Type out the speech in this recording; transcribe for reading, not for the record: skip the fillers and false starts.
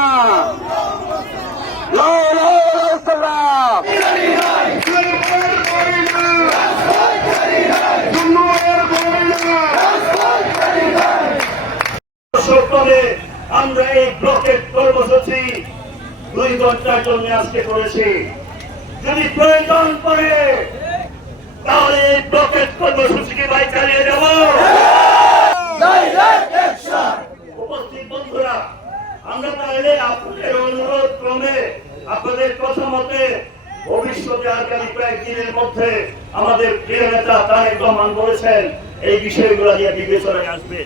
সালাম, সালাম। আমরা এই ব্লকেট কর্মসূচি 2 ঘন্টার জন্য আজকে করেছি। যদি প্রয়োজন পড়ে তাহলে এই ব্লকেট কর্মসূচিকে ভাই চালিয়ে যাব। উপস্থিত বন্ধুরা, আমরা তাহলে আপনাদের অনুরোধ ক্রমে আপনাদের কথা মতে ভবিষ্যতে আগামী কয়েকদিনের মধ্যে আমাদের প্রিয় নেতা তারেক রহমান বলেছেন এই বিষয়গুলো নিয়ে বিবেচনায় আসবে।